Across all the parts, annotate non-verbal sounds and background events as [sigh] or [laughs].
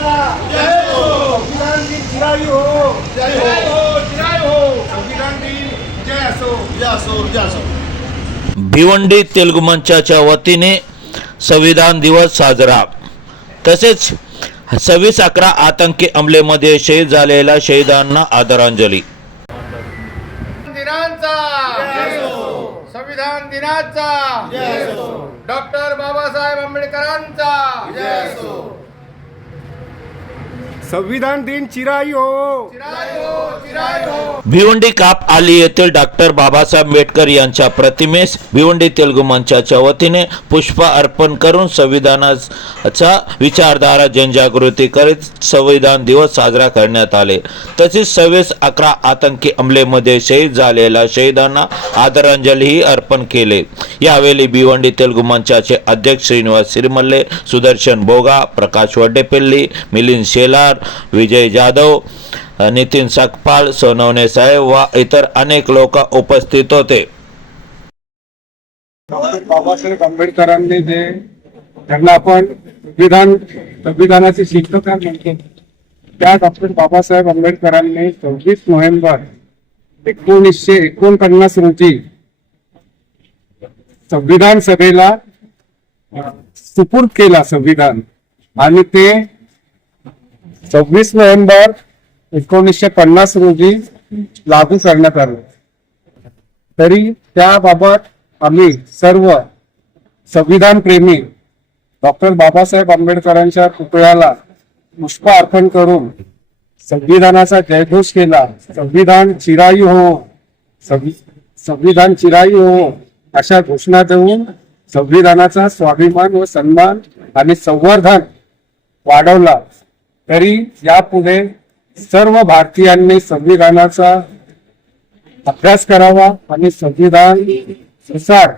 संविधान दिन चिरायू हो। जय हो जय हो। संविधान दिन जय असो जय असो जय असो। भिवंडी तेलुगू मंचाच्या वतीने संविधान दिवस साजरा. तसेच सव्वीस अकरा आतंकी हमलेमध्ये शहीद झालेल्या शहीदांना आदरांजली. दिनांचा संविधान दिनाचा. डॉक्टर बाबासाहेब आंबेडकरांचा. संविधान दिन चिरायू। हो चिरायो चिरायो। भिवंडी काप आली येथील डॉक्टर बाबासाहेब आंबेडकर यांच्या प्रतिमेस भिवंडी तेलुगू मंचाच्या वतीने पुष्प अर्पण करून संविधानाचा विचारधारा जनजागृती करीत संविधान दिवस साजरा करण्यात आले. तसेच सव्वीस अकरा आतंकी हमलेमध्ये शहीद झालेल्या शहीदांना आदरांजलीही अर्पण केले. यावेळी भिवंडी तेलुगू मंचाचे अध्यक्ष श्रीनिवास सिरमल्ले सुदर्शन बोगा प्रकाश वड्डेपिल्ली मिलिंद शेलार विजय जाधव नितीन सकपाळ सोनवणे साहेब व इतर अनेक लोक उपस्थित होते. बाबासाहेब आंबेडकरांनी जे त्यांना आपण संविधान संविधानाचे शिल्पकार म्हणतो त्या डॉक्टर बाबासाहेब आंबेडकरांनी सव्वीस नोव्हेंबर एकोणीसशे एकोणपन्नास रोजी संविधान सभेला सुपूर्द केला संविधान. आणि ते सव्वीस नोव्हेंबर एकोणीसशे पन्नास रोजी लागू करण्यात आले. तरी त्याबाबत आम्ही सर्व संविधान प्रेमी डॉक्टर बाबासाहेब आंबेडकरांच्या पुतळ्याला पुष्प अर्पण करून संविधानाचा जयघोष केला. संविधान चिरायू हो. संविधान चिरायू हो. अशा घोषणा देऊन संविधानाचा स्वाभिमान व सन्मान आणि संवर्धन वाढवला. तरी यापुढे सर्व भारतीयांनी संविधानाचा अभ्यास करावा आणि संविधाननुसार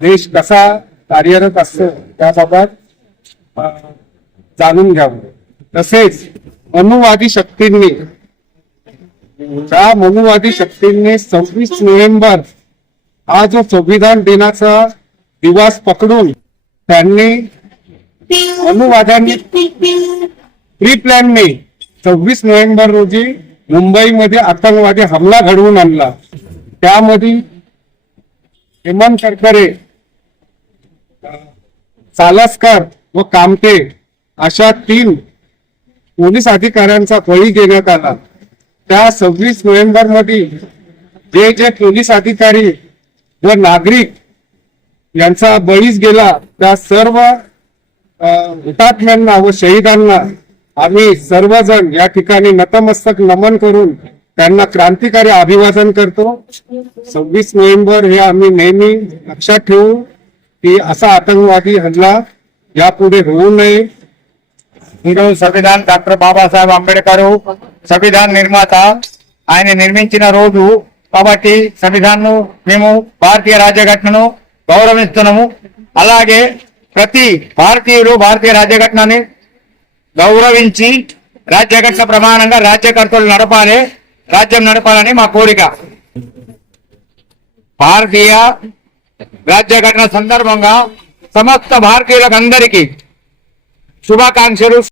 देश कसा कार्यरत असतो त्याबाबत जाणून घ्यावं. तसेच मनुवादी शक्तींनी त्या मनुवादी शक्तींनी सव्वीस नोव्हेंबर हा जो संविधान दिनाचा दिवस पकडून त्यांनी मनुवाद्यांनी [laughs] प्री प्लॅनने सव्वीस नोव्हेंबर रोजी मुंबईमध्ये आतंकवादी हमला घडवून आणला. त्यामध्ये हेमंत करकरे सालस्कर व कामते अशा तीन पोलीस अधिकाऱ्यांचा बळी देण्यात आला. त्या सव्वीस नोव्हेंबरमध्ये जे जे पोलीस अधिकारी व नागरिक यांचा बळीच गेला त्या सर्व हुतात्म्यांना व शहीदांना आम्ही सर्वजण या ठिकाणी नतमस्तक नमन करून त्यांना क्रांतिकारी अभिवादन करतो सव्वीस नोव्हेंबर हे आम्ही नेहमी लक्षात ठेवू की असा आतंकवादी हल्ला यापुढे होऊ नये ఈరోజు సంవిధాన్ డాక్టర్ బాబాసాహెబ్ అంబేద్కర్ సంవిధాన్ నిర్మాత ఆయన నిర్మించిన రోజు కాబట్టి సంవిధాన్ను మేము భారతీయ రాజ్యఘటనను గౌరవిస్తున్నాము అలాగే ప్రతి భారతీయులు భారతీయ రాజ్యఘటనని గౌరవించి రాజ్యఘటన ప్రమాణంగా రాజ్యకర్తలు నడపాలి రాజ్యం నడపాలని మా కోరిక. భారతీయ రాజ్యఘటన సందర్భంగా సమస్త భారతీయులకు అందరికీ శుభాకాంక్షలు.